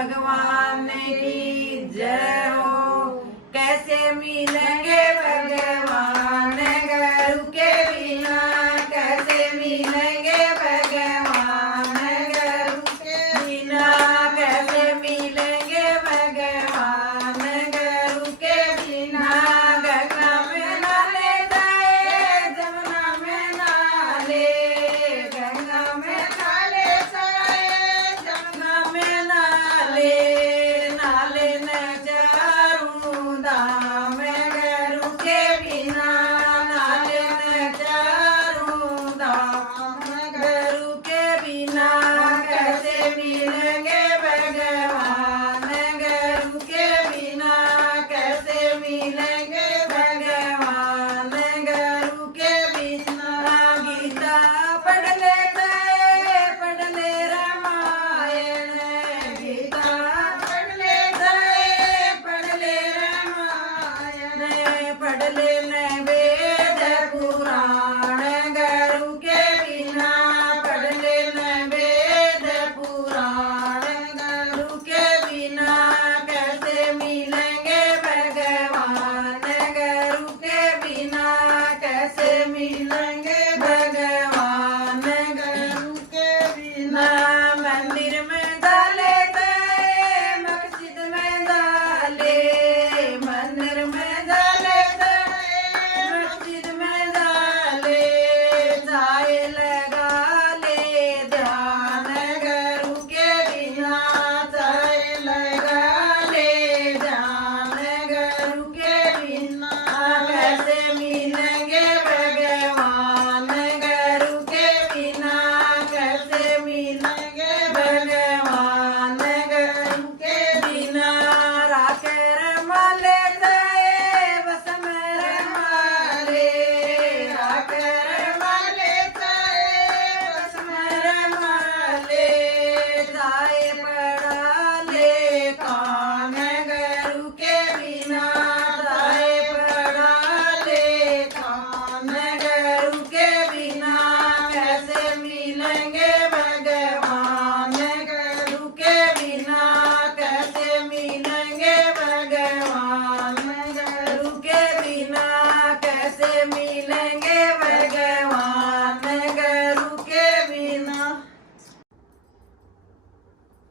भगवान की जय हो। कैसे मिलेंगे भगवान गुरु के बिना, कैसे मिलेंगे भगवान गुरु के बिना, कैसे मिलेंगे भगवान गुरु के बिना। गंगा में नाले जाए, जमुना में नाले, गंगा में नाले जाए, जमुना में नाले, नाले न चारूं धाम गुरु के बिना, नाले न चारूं धाम गुरु के बिना। कैसे मिलेंगे भगवान गुरु के बिना, कैसे मिलेंगे भगवान गुरु के बिना। गीता पढ़ लेते, पढ़ ले रामायण, गीता पढ़ लेते, पढ़ ले रामायण, पढ़ ले वेद पुराण गुरु के बिना, पढ़ ले वेद पुराण गुरु के बिना। कैसे मिलेंगे भगवान गुरु के बिना, कैसे मिलेंगे भगवान गुरु के बिना। मंदिर में डाले थे, मस्जिद में डाले, मंदिर में डाले थे, मस्जिद में डाले, जाए लगा ले ध्यान गुरु के बिना, जाए लगा ले ध्यान गुरु के बिना। कैसे मिलेंगे भगवान गुरु के बिना, कैसे मिलेंगे भगवान गुरु के बिना। राकर माले जाए, बस मेरे माले, राकर माले जाए, बस मेरे माले, जाए पड़ा ले कान गुरु के बिना, जाए पड़ा ले कान गुरु के बिना। कैसे मिलेंगे भगवान गुरु के बिना, कैसे मिलेंगे भगवान गुरु के बिना, कैसे मिलेंगे भगवान गुरु के बिना।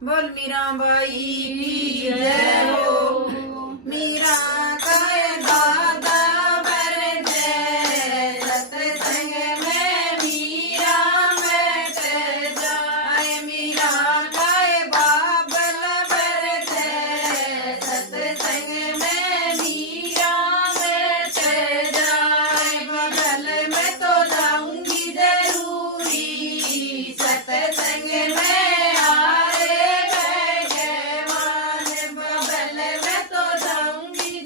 बोल मीराबाई की जय हो। मीरा का दादा बर जय, सत्संग में मीरा बैठ जाए, मीरा का बाबल बर जय, सत्संग में मीरा बैठ जाए। बगल में तो जाऊंगी जरूरी, सत्संग में आए भगवान, बगल में तो जाऊंगी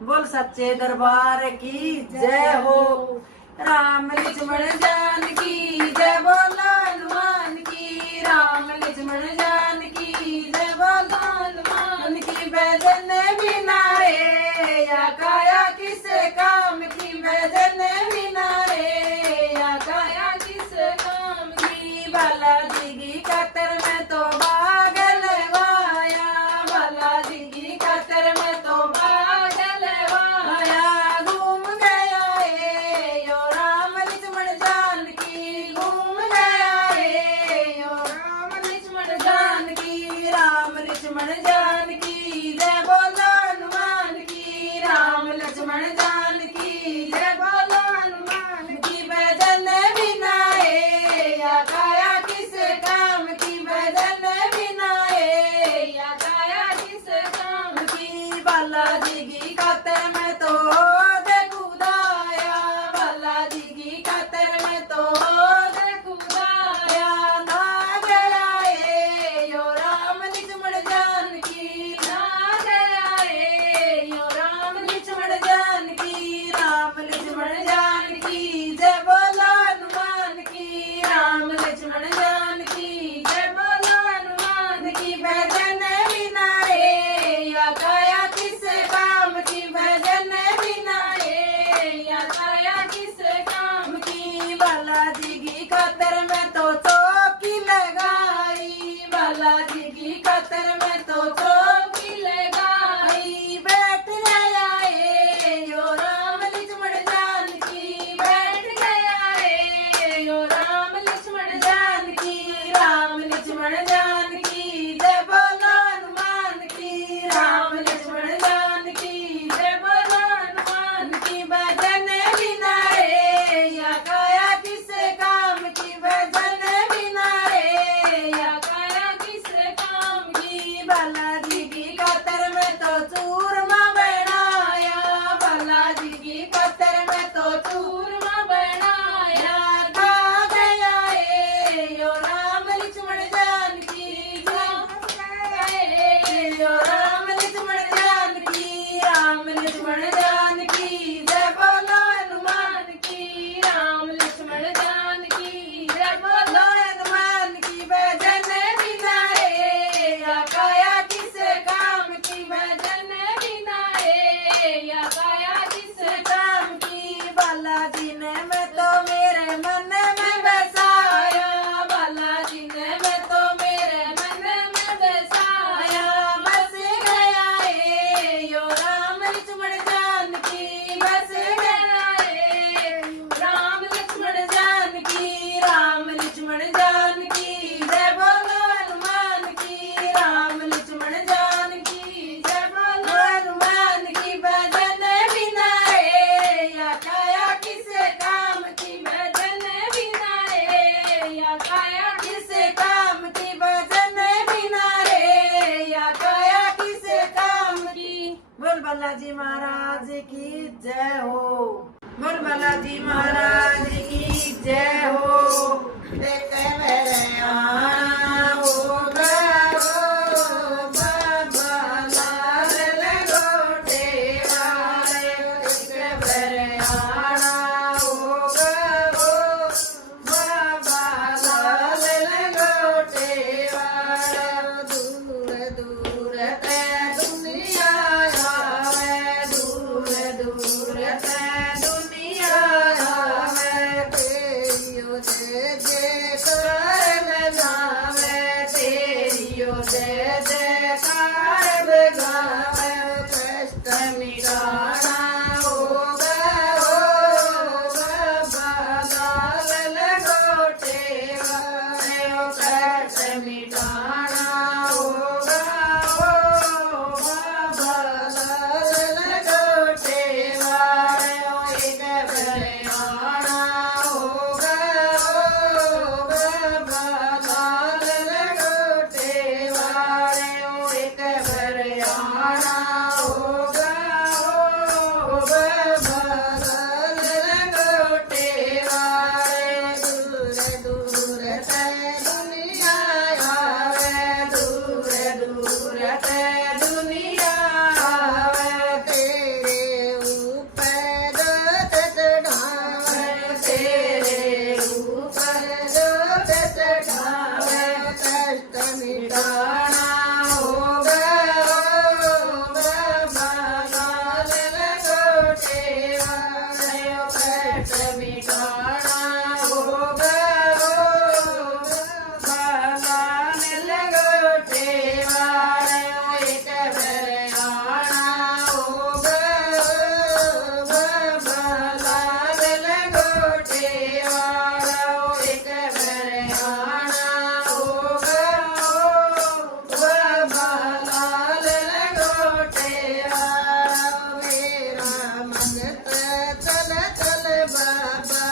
बोल सच्चे दरबार की जय हो। राम लक्ष्मण जानकी जय बोलो हनुमान की, राम लक्ष्मण जानकी जय बोलो हनुमान की। भजन बिना रे या काया किस काम की, भजन बिना रे या काया किस काम की। बालाजी की खातर में तो पागल वाया, बालाजी की खातर में तो पागल वाया। घूम गया रे यो राम लक्ष्मण जानकी, घूम गया रे यो राम लक्ष्मण जानकी। राम लक्ष्मण जानकी जय बोलो हनुमान की, राम लक्ष्मण जानकी जय बोलो हनुमान की। भजन बिना रे या काया किस काम की, भजन बिना रे या काया किस काम की। बालाजी की खातर में तो खुदाया, बालाजी की खातर में तो खुदाया। ना गया रे यो राम लक्ष्मण जानकी, ना गया रे यो राम लक्ष्मण जानकी। राम लक्ष्मण जानकी जय बोलो हनुमान की, राम लक्ष्मण जानकी जय बोलो हनुमान की। भजन बिना रे या काया किस काम की, भजन बिना रे या काया किस काम की। बालाजी की खातर में तो चौकी लगाई, बालाजी की खातर में तो चौकी लगाई। बैठ गया रे यो राम लक्ष्मण जानकी, बैठ गया रे यो राम लक्ष्मण जानकी। राम लक्ष्मण जानकी जय बोलो हनुमान की, राम लक्ष्मण जानकी जय बोलो हनुमान की। भजन बिना रे या काया किस काम की, भजन बिना रे या काया किस काम की। बालाजी की खातर में तो चूरमा बनाया, बालाजी की खातर में तो चूरमा बनाया। खा गया रे यो राम लक्ष्मण जानकी, यो राम लक्ष्मण जानकी। राम लक्ष्मण जानकी जय बोलो हनुमान की, राम लक्ष्मण जानकी जय बोलो हनुमान की। भजन बिना रे या काया किस काम की, भजन बिना रे या काया किस काम की। बालाजी ने मैं तो मेरे मन में बसाया, बालाजी ने मैं तो मेरे मन में बसाया। बस गया रे यो राम लक्ष्मण जानकी, बस गया रे राम लक्ष्मण जानकी। राम लक्ष्मण जानकी जय बोलो हनुमान की, राम लक्ष्मण जानकी जय बोलो हनुमान की। भजन बिना रे या काया किस काम की, भजन बिना रे या काया किस काम की। भजन बिना रे या काया किस काम की। बोल बालाजी महाराज की जय हो, बोल बालाजी महाराज की जय हो। देख मेरे आना होगा ओ बाबा लाल लंगोटे वाले, देख मेरे आना होगा ओ बाबा लाल लंगोटे वाले। दूर दूर ते दुनिया आवे, दूर दूर ते दुनिया आवे। तेरियो जे जे करन जावे, मंगत मिटाना होगा बाला लगोटे वाला एक भर आना होगा बाला लगोटे वाला एक भर आना होगा बाला लगोटे वाला मेरा मंगत चल चल बाबा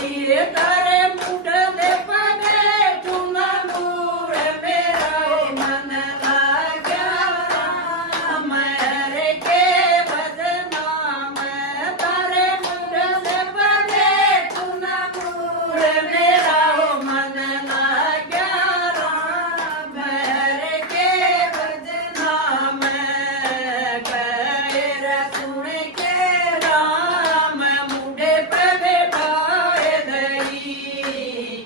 गई तारे मुंड दे पगे चुना मूड़ मेरा मन लाग्या राम रे के भजना में तारे मुंड दे पगे चुना मूड़ मेरा मन लाग्या राम रे के भजना में कैर सुन के राम मुंडे पे बैठाए दई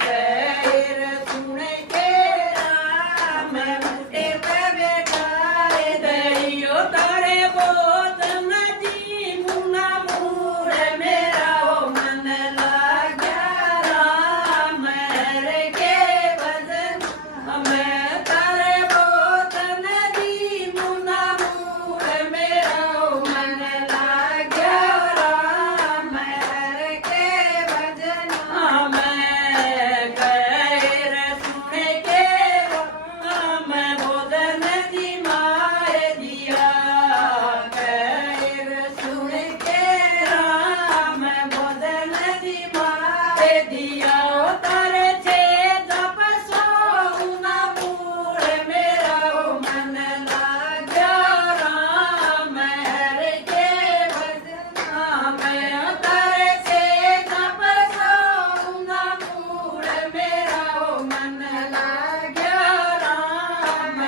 कैर सुन के राम मुंडे पे बैठाए दई ओ तारे बोत नजी मुना मूर मेरा ओ मन लाग्या राम रे के भजन मैं तारे बोत नजी मुना मूर मेरा ओ मन लाग्या राम रे के भजन मैं कैर सुन के राम बोधन जी माए दिया कैर सुन के राम बोधन जी माए दिया ओ तारे छे जप सोना मूर मेरा ओ मन लाग्या राम रे के भजना मैं तारे छे जप सोना मूर मेरा ओ मन लाग्या राम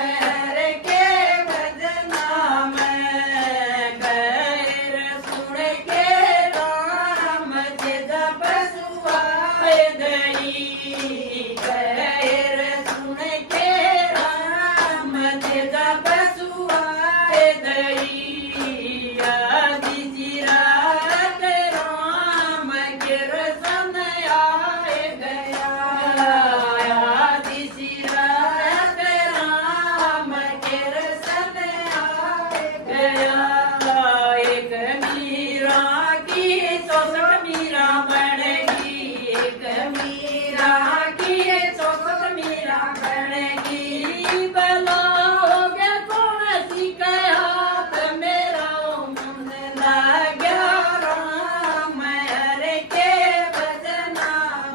रे के भजना मैं कैर सुन के राम जे जप सुआए दई कैर सुन के राम जे जप सुआए दई आदि जिरात राम गिर सन आए गया आदि जिरात राम गिर सन आए गया एक मीरा की 64 मीरा बनेगी एक मीरा की 64 मीरा बनेगी बलोगे कौन सी के हाथ मेरा मन लाग्या राम रे के भजना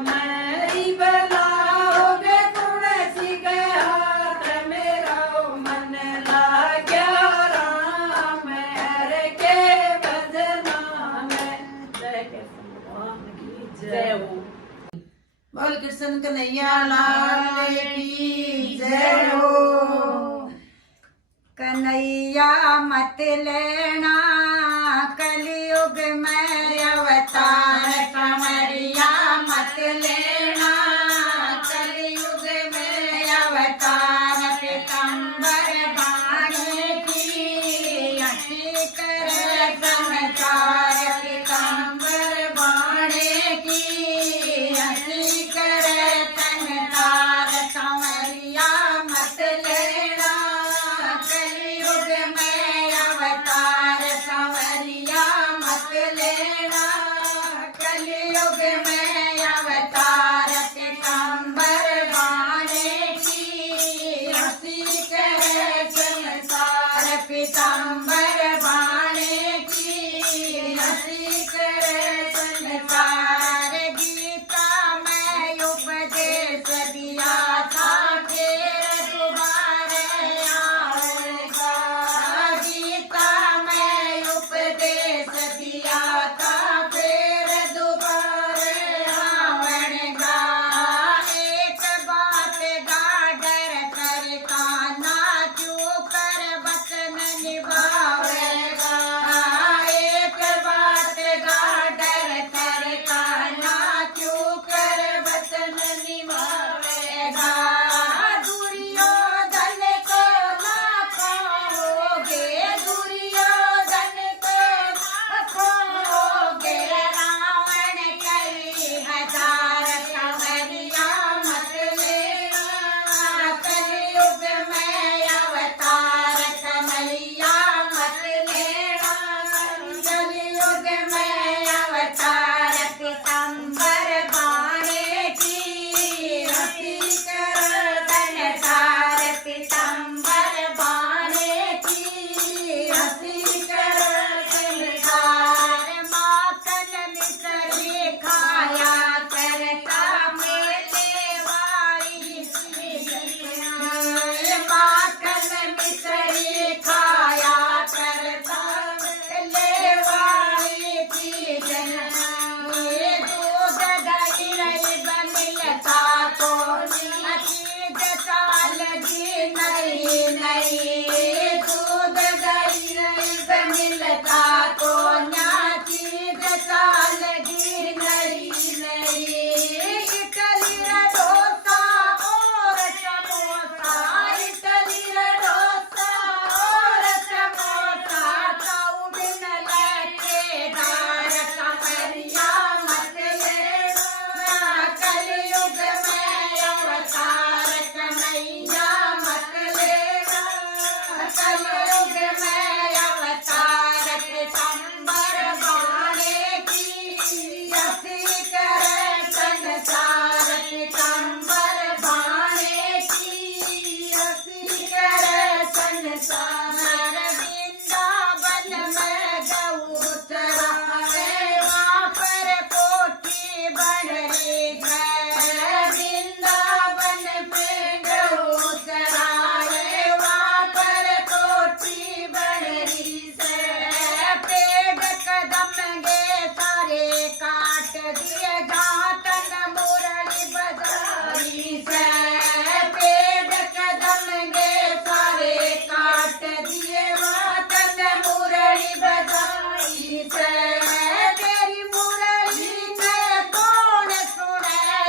मैं बलोगे कौन सी के हाथ मेरा मन लाग्या राम रे के भजना मैं जय कृष्ण भगवान की जय हो बोल कृष्ण कन्हैया लाल की जय हो कन्हैया मत लेना कलयुग में अवतार कंवरिया मत लेना कलयुग में अवतार पीताम्बर बाणे की अति कर संचार पीताम्बर बाणे की अति कर संचार कंवरिया मत लेना कलयुग में अवतार कंवरिया मत लेना कलयुग में अवतार से वृंदावन में उतराए वहाँ पर कोठी बन रही से पेड़ कदम गे सारे काट दिए घाटन मुरली बजाई से पेड़ कदम गे सारे काट दिए घाटन मुरली बजाई से तेरी मुरली में कौन सुने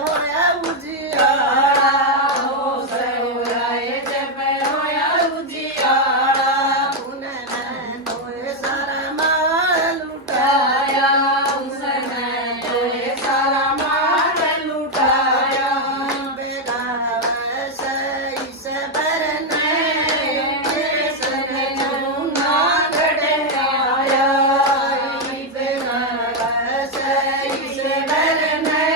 होया उजियारा हो सहुराए जब होया उजियारा उन्हें तोए सारा माल लुटाया उसने तोरे सारा माल लुटाया बेगावे सही से बरने सने जूना गड़े आया बेगावे सही से बरने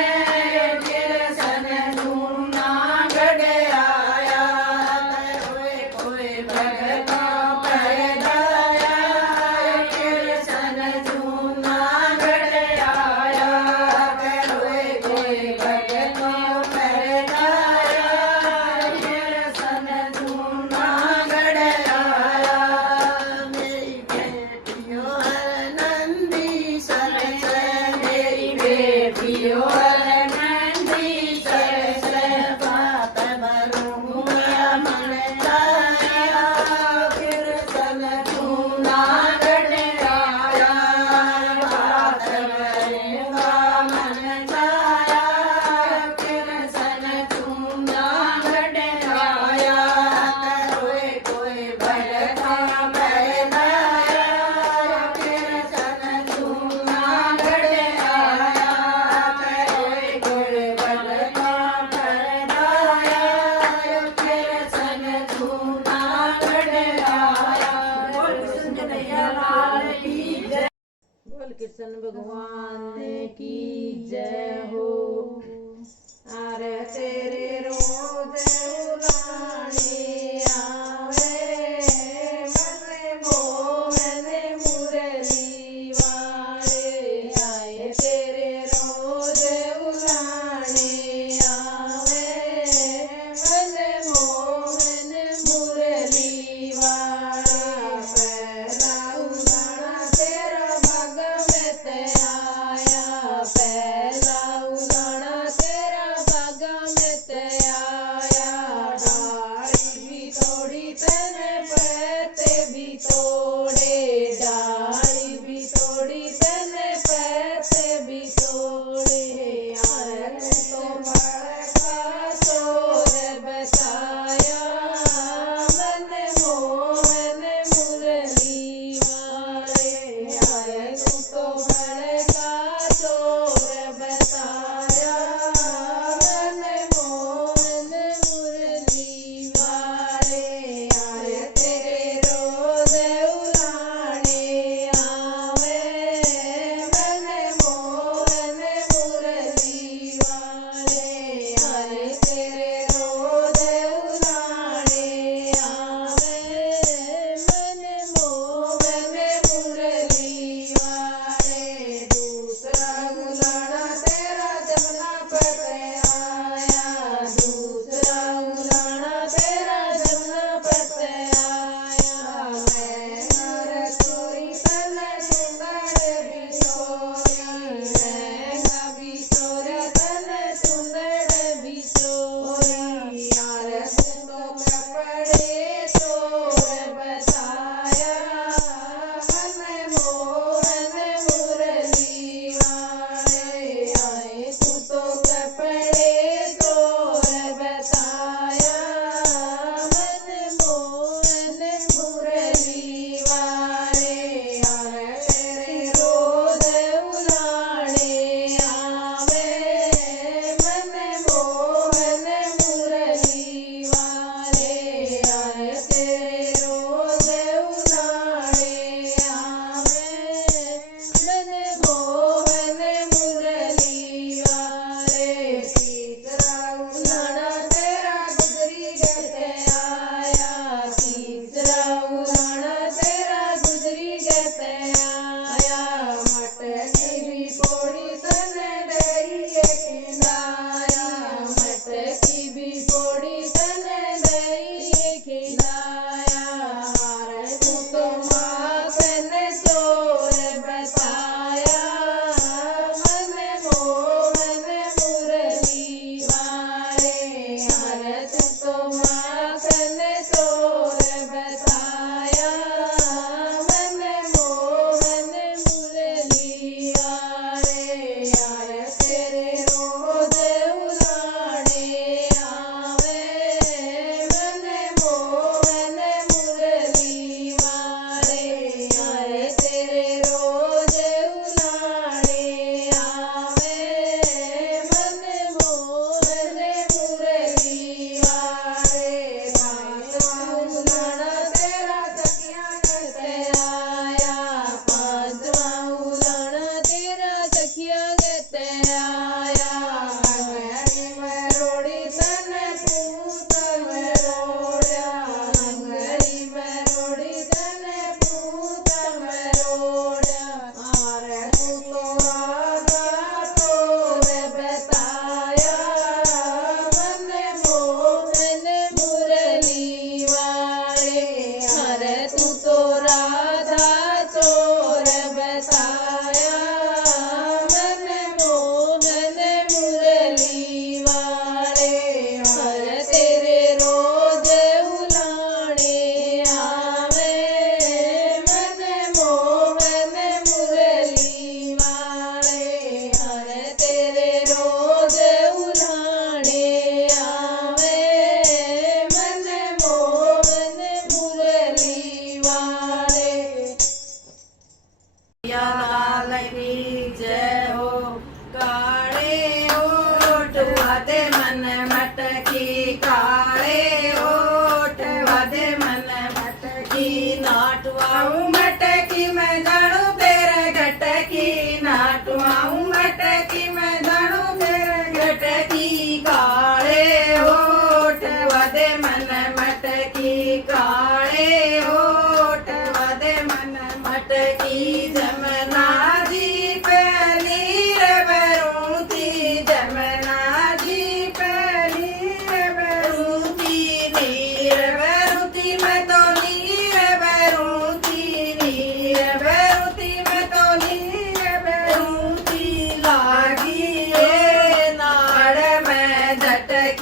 तेरे सने जूना गड़े आया कोई कोई भगता परदाया तेरे सने जूना गड़े आया कोई भगता परदाया तेरे सने जूना गड़े आया मेरी बेटियों हर नंदी सर से मेरी बेटियों नंदी सर से बात भरूंगा मन जाया फिर सन जूना गड़े आया बात करूंगा मन जाया फिर सन जूना गड़े आया कोई कोई भरता परदाया फिर सन जूना गड़े आया कोई कोई भरता परदाया फिर सन जूना गड़े आया बोल कृष्ण कन्हैया लाल की जय बोल कृष्ण भगवान की जय हो अरे तेरे रोज उलाने आवे मन मोहन मुरली वाले आए तेरे रोज उलाने आवे मन मोहन मुरली वाले पहला उलाना तेरा भग में ते आया पहला उलाना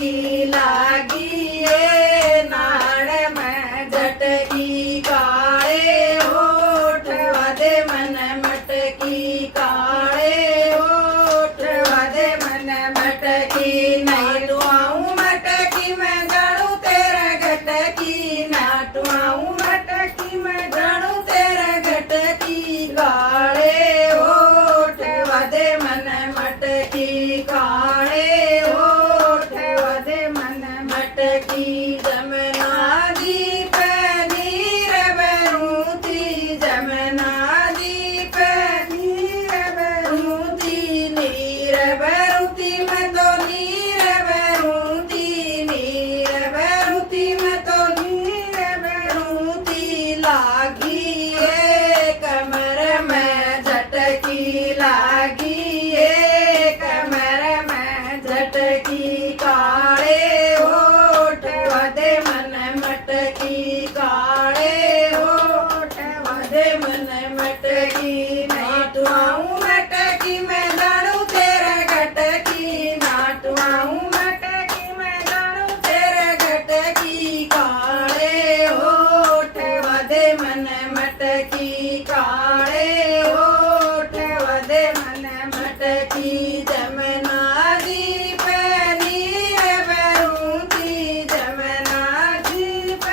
की लागी ये नाड़ में झटकी काले होठ वादे मन मटकी काले होठ वादे मन मटकी नहीं टुआऊं मटकी मैं जाऊं तेरा घटकी ना टुआऊं मटकी मैं जाऊं तेरा घटकी काले होठ वादे मन मटकी काले होठ वादे मन मटकी जमना दीप नीर बरूती जमना दीप नीर बरूती नीर बरूती मैं तो नीर बरूती नीर बरूती मैं तो नीर बरूती लागी ये कमर में झटकी लागी ये कमर में झटकी काले होठ वादे मन मटकी काले होठ वादे मन मटकी नाटुआऊं मटकी मैं जाऊं तेरा घटकी नाटुआऊं मटकी मैं जाऊं तेरा घटकी काले होठ वादे मन मटकी काले होठ वादे मन मटकी जमना दीप नीर बरूती जमना दीप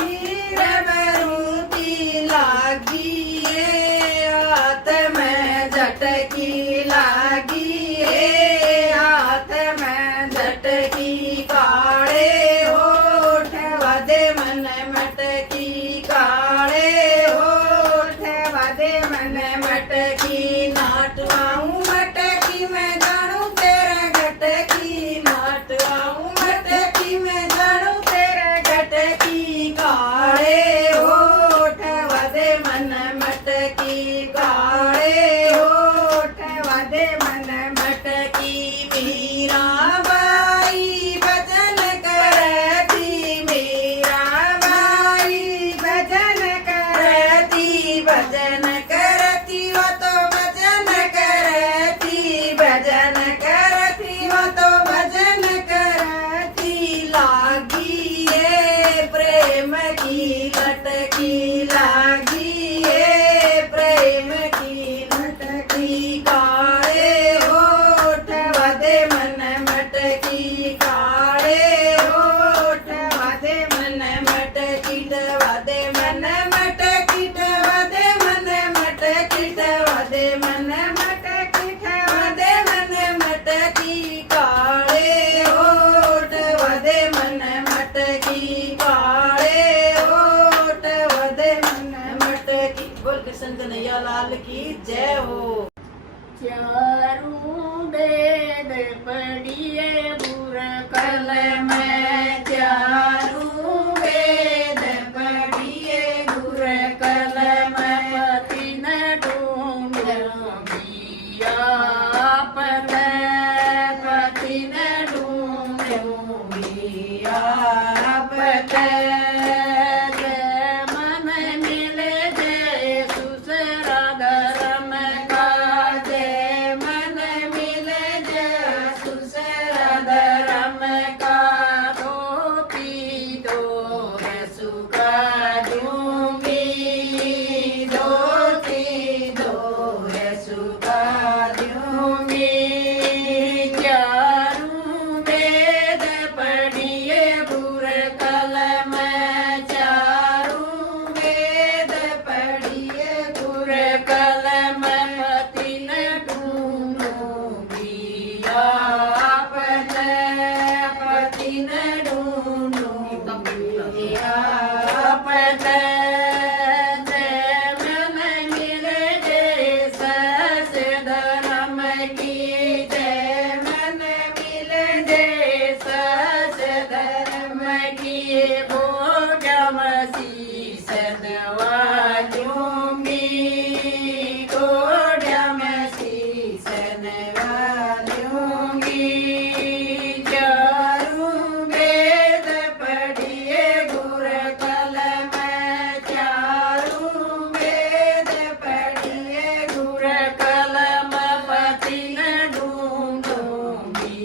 नीर बरूती लागी ये हाथ में झटकी लागी ये हाथ में झटकी काले होठ वादे मन मटकी काले होठ वादे मन मटकी नाटुआऊं मटकी मैं जाऊं तेरा घटकी नाटुआऊं मटकी मैं जाऊं तेरा घटकी काले होठ वादे मन मटकी काले होठ वादे मन मटकी मीरा बाई भजन करती मीरा बाई भजन करती भजन करती वो तो भजन करती भजन करती वो तो भजन करती लागी ये प्रेम की लटकी लागी ये प्रेम की लटकी काले होठ वादे मन मटकी काले होठ वादे मन मटकी वादे मन मटकी वादे मन मटकी वादे मन मटकी वादे मन मटकी काले होठ वादे मन मटकी काले होठ वादे मन मटकी बोल कृष्ण कन्हैया लाल की जय हो। चारों वेद पढ़िए बुरकल में चारों वेद पढ़िए बुरकल में पति न ढूंढो बिया पते पति न ढूंढो बिया पते मन मिले जय सुसरा धर्म का जय मन मिले जय सुसरा धर्म का धोती दो सुखा दूंगी धोती दो सुखा दूंगी चारों वेद पढ़िए बुरकल में चारों वेद पढ़िए बुरकल में पति न ढूंढूंगी आपने पति न ढूंढूंगी आपने मन मिले जय सस धर्म की जय मन मिले जय सस धर्म की भोजमसी सदवा दूंगी गोडमसी सदवा दूंगी चारों वेद पढ़िए गुरकल में चारों वेद पढ़िए गुरकल में पति न ढूंढूंगी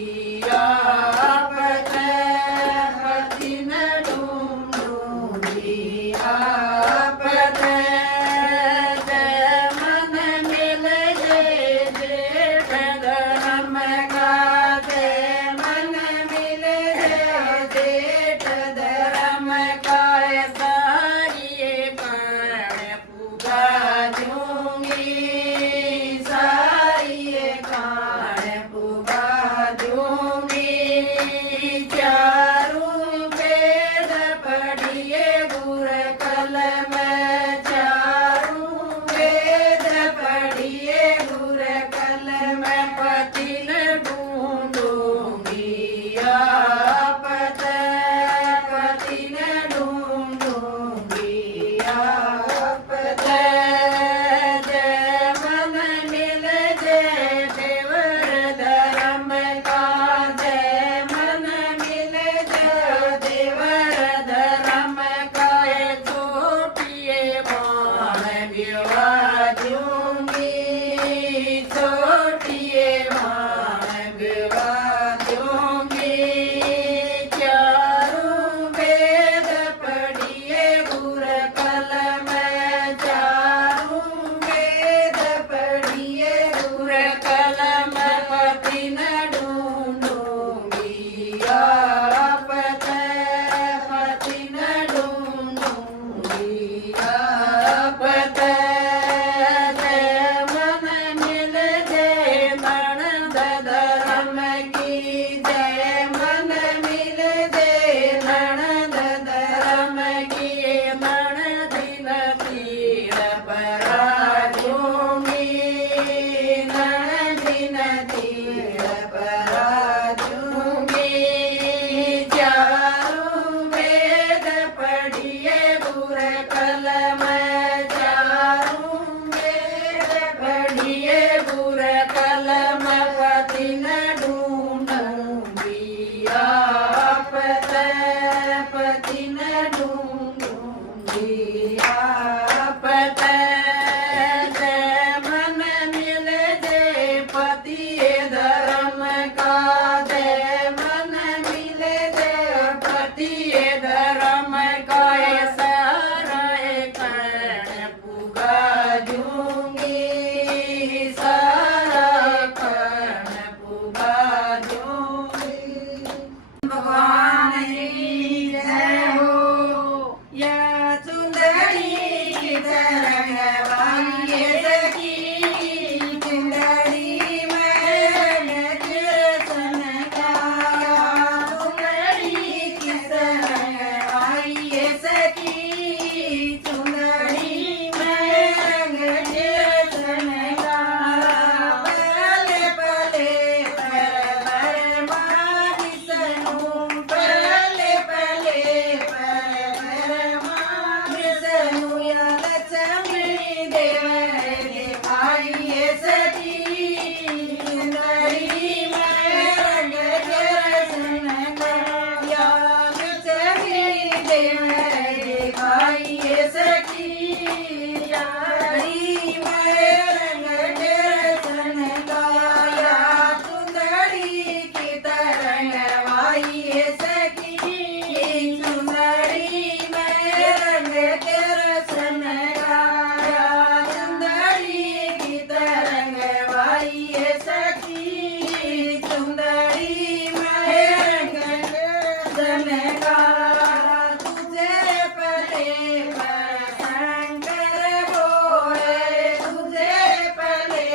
भाई सखी चुंदड़ी में रंग के रसन गाया चुंदड़ी की तरंग भाई सखी चुंदड़ी में रंग के रसन गाया तुझे पले पर शंकर बोले तुझे पले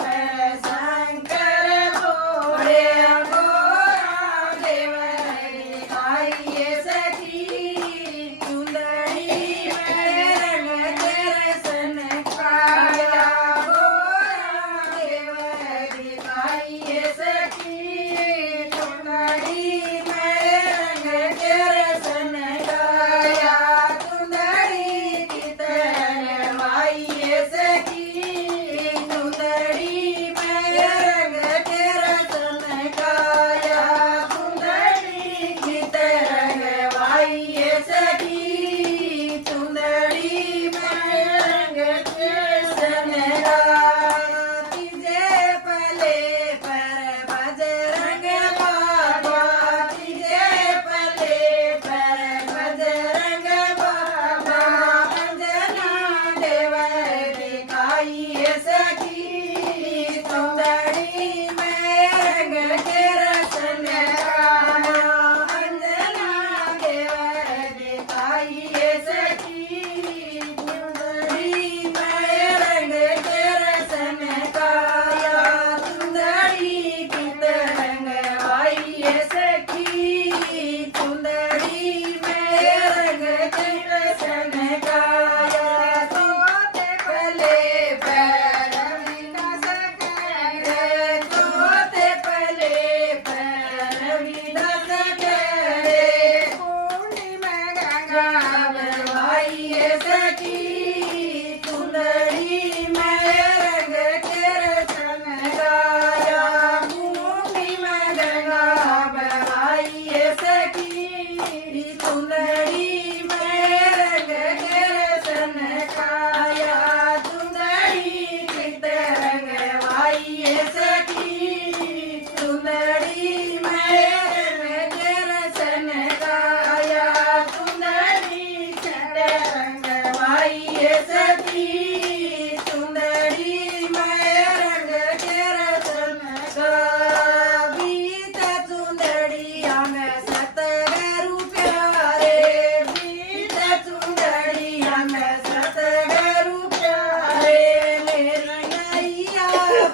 पर शंकर बोले गोरा देव आई सखी चुंदड़ी में रंग के रसन गाया गोरा देव आई सखी चुंदड़ी में रंग के रसन गाया चुंदड़ी की तरह माई सखी चुंदड़ी में रंग के रसन गाया चुंदड़ी की तरह माई सखी चुंदड़ी में रंग के रसन गाया तुझे पले पर बजरंग बाबा तुझे पले पर बजरंग बाबा अंजना देव दिखाई सखी चुंदड़ी में रंग के रसन गाया अंजना देव दिखाई सखी चुंदड़ी में रंग के रसन गाया चुंदड़ी की तरंग आई सखी चुंदड़ी में रंग के रसन गाया तोते पले पर रविदास करे तोते पले पर रविदास करे पूर्णिमा गंगा बरवाई सखी चुंदड़ी में रंग के रसन गाया पूर्णिमा गंगा बरवाई सखी चुंदड़ी में रंग के रसन गाया चुंदड़ी की तरंग वाई सखी चुंदड़ी में रंग के रसन गाया चुंदड़ी की तरंग वाई सखी चुंदड़ी में रंग के रसन गाया बीत चुंदड़िया में सतगुरु प्यारे बीत चुंदड़िया में सतगुरु प्यारे मेरी नैया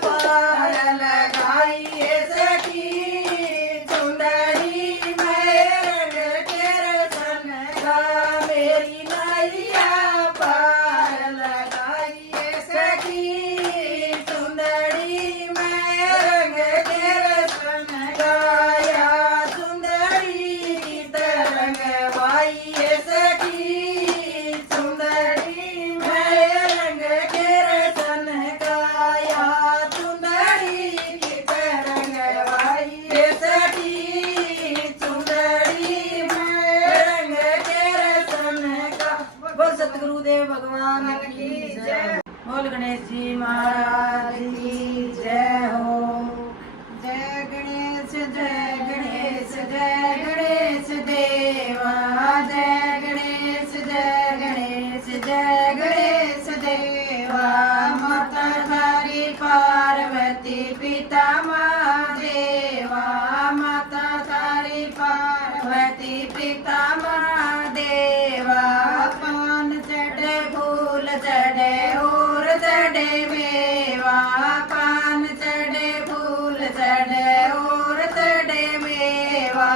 पार लगाई सखी चुंदड़ी में रंग के रसन गाया मेरी नैया पार लगाई सखी चुंदड़ी में रंग के रसन गाया चुंदड़ी की तरंग वाई सखी चुंदड़ी में रंग के रसन गाया चुंदड़ी की तरंग वाई सखी चुंदड़ी में रंग के रसन का बोल सतगुरुदेव भगवान की जय बोल गणेश जी महाराज की जय हो जय गणेश जय गणेश जय गणेश देवा जय गणेश जय गणेश जय गणेश देवा माता तारी पार्वती पिता महादेवा माता तारी पार्वती पिता महादेवा पान चढ़े फूल चढ़े और चढ़े मेवा पान चढ़े फूल चढ़े और चढ़े मेवा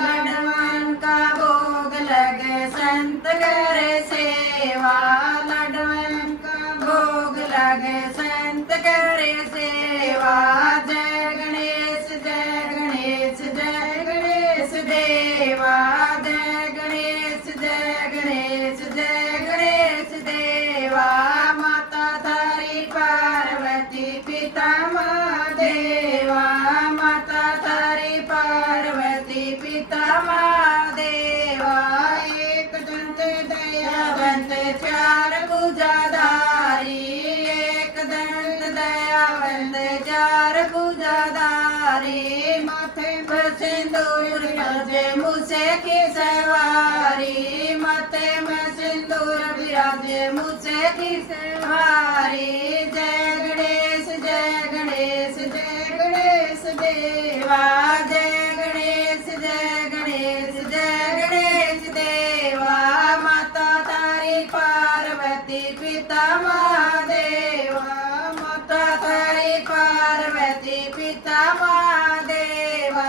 लडवन का भोग लगे संत करे सेवा लडवन का भोग लगे संत करे सेवा जय गणेश जय गणेश जय गणेश देवा जय गणेश जय गणेश जय गणेश देवा माता तारी पार्वती पिता महादेवा माता तारी पार्वती पिता महादेवा एक दंत दयावंत चार भुजाधारी एक दंत दयावंत चार भुजाधारी माथे पर सिंदूर सिंदूर विराजे मुझसे की सवारी माथे में सिंदूर विराजे मुझसे की सवारी जय गणेश जय गणेश जय गणेश देवा जय गणेश जय गणेश जय गणेश देवा माता तारी पार्वती पिता महादेवा माता तारी पार्वती पिता महादेवा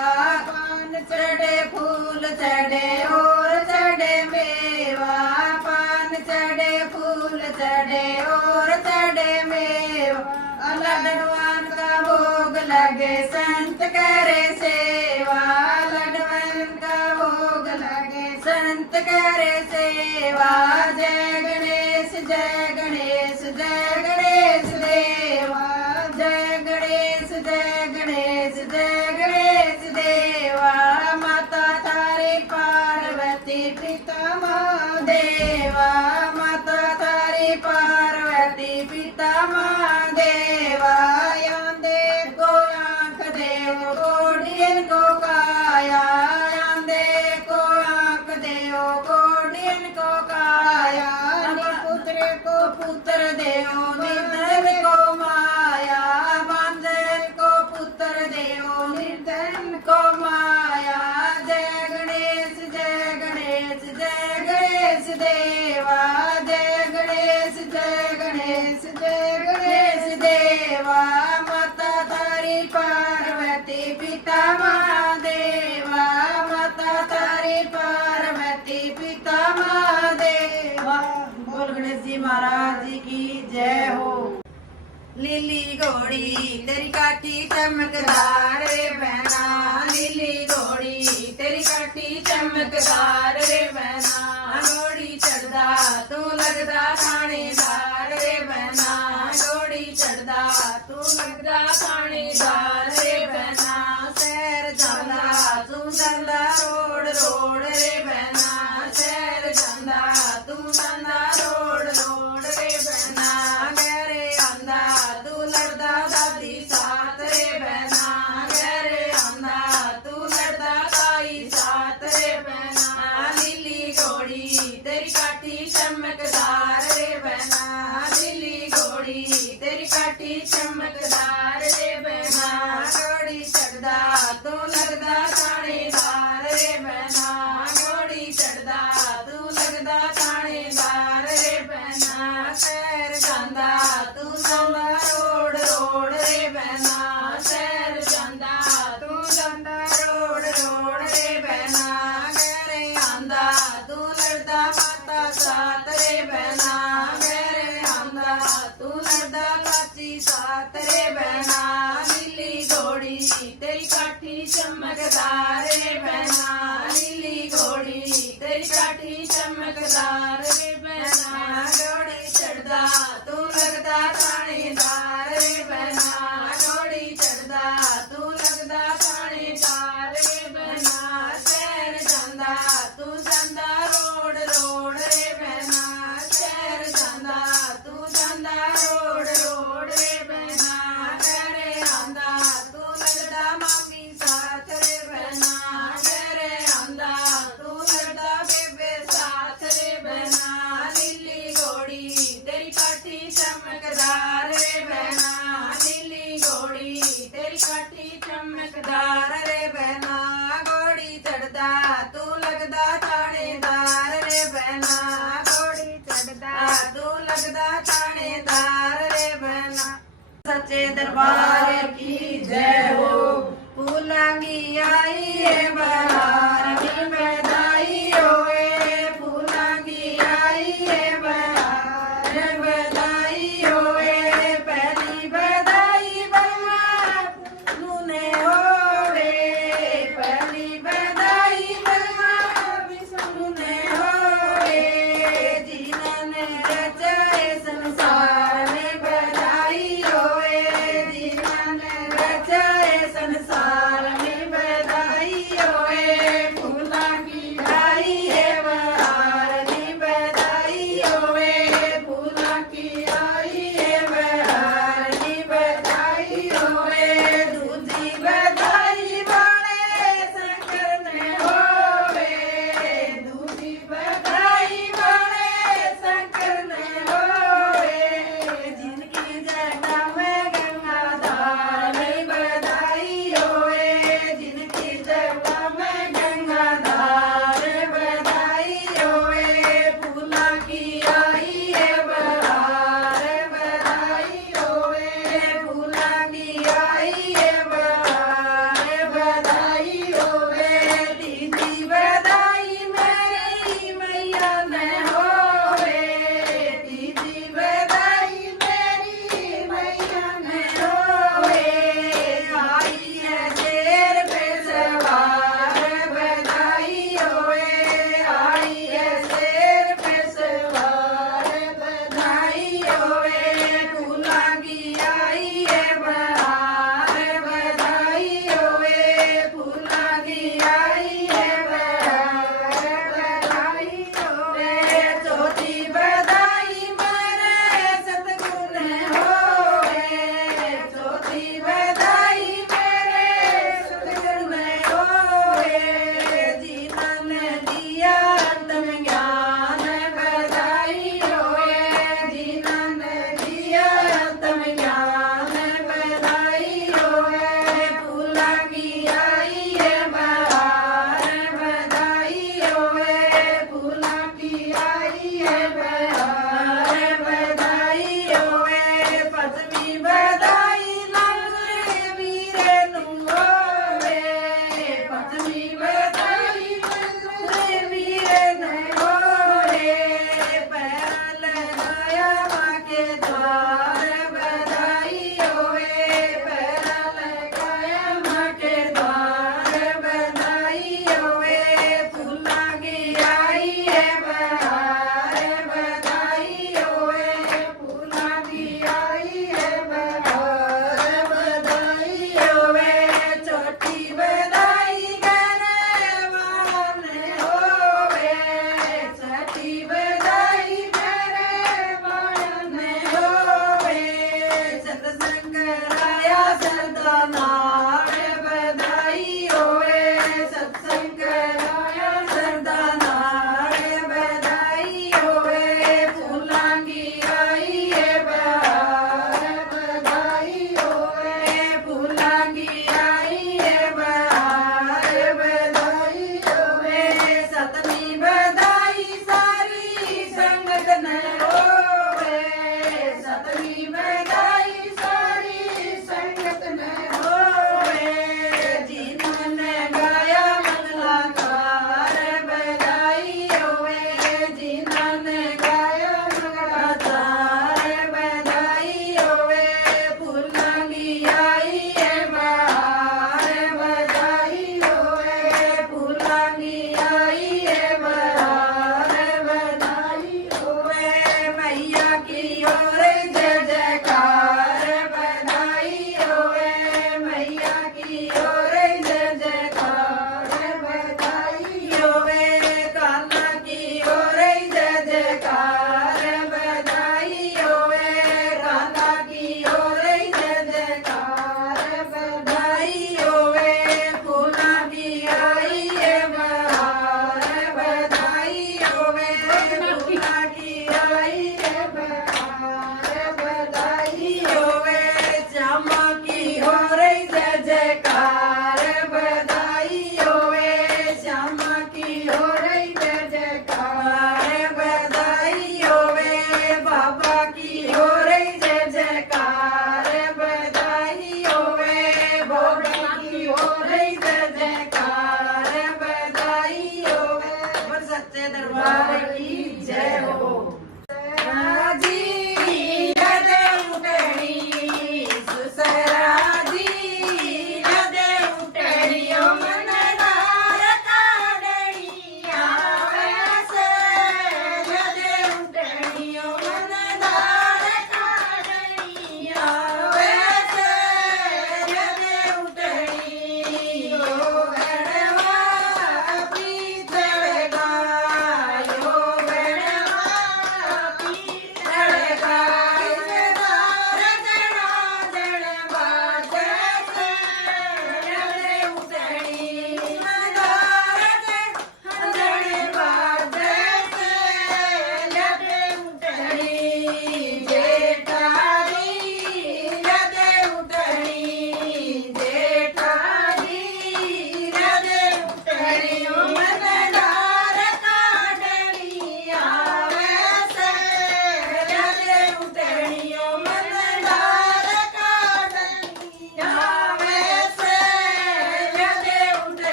पान चढ़े फूल चढ़े और चढ़े मेवा पान चढ़े फूल चढ़े और चढ़े मेवा लडवान का भोग लगे संत करे सेवा लडवान का भोग लगे संत करे सेवा जय गणेश जय गणेश जय गणेश देवा जय गणेश जय गणेश जय गणेश देवा माता तारी पार्वती पिता महादेवा माता तारी पार्वती पिता महादेवा यांदे को आंख देव कोडियन को काया यांदे को आंख देव कोडियन को काया पुत्र को पुत्र देव निर्धन को माया बांधन को पुत्र देव निर्धन को माया जय गणेश जय गणेश जय गणेश देवा जय गणेश जय गणेश जय गणेश देवा माता तारी पार्वती पिता महादेवा माता तारी पार्वती पिता महादेवा बोल गणेश जी महाराज जी की जय हो लीली घोड़ी तेरी काठी चमकदार रे बहना लीली घोड़ी तेरी काठी चमकदार रे बहना घोड़ी चढ़दा तू लगदा थानेदार रे बहना घोड़ी चढ़दा तू लगदा थानेदार रे बहना शहर ਜਾਂਦਾ तू ਜਾਂਦਾ रोड रोड रे बहना शहर ਜਾਂਦਾ तू ਜਾਂਦਾ रोड रोड रे बहना गहरे आंदा तू लड़दा दादी साथ रे बहना गहरे आंदा तू लड़दा ताई साथ रे बहना नीली घोड़ी तेरी काठी चमकदार रे बहना नीली घोड़ी तेरी काठी चमकदार रे बहना घोड़ी चढ़दा तू लगदा थानेदार रे बहना घोड़ी चढ़दा तू लगदा थानेदार रे बहना शहर ਜਾਂਦਾ तू ਜਾਂਦਾ रोड रोड रे बहना शहर ਜਾਂਦਾ तू ਜਾਂਦਾ रोड रोड रे बहना गहरे आंदा तू लड़दा माता साथ रे बहना गहरे आंदा तू लड़दा काची साथ रे बहना नीली घोड़ी तेरी काठी चमकदार रे बहना नीली घोड़ी तेरी काठी चमकदार रे बहना घोड़ी चढ़दा तू लगदा थानेदार रे बहना घोड़ी चढ़दा तू लगदा थानेदार रे बहना शहर ਜਾਂਦਾ तू ਜਾਂਦਾ रोड रोड रे बहना शहर ਜਾਂਦਾ तू ਜਾਂਦਾ रोड रोड रे बहना घरे आंदा तू लगदा मामी साथ रे बहना घरे आंदा तू लगदा बेबे साथ रे बहना नीली घोड़ी तेरी काठी चमकदार रे बहना नीली घोड़ी तेरी काठी चमकदार रे बहना घोड़ी चढ़दा तू लगदा थानेदार रे बहना घोड़ी चढ़दा तू लगदा थानेदार रे बहना सच्चे दरबार की जय हो फूलांगी आई है बहार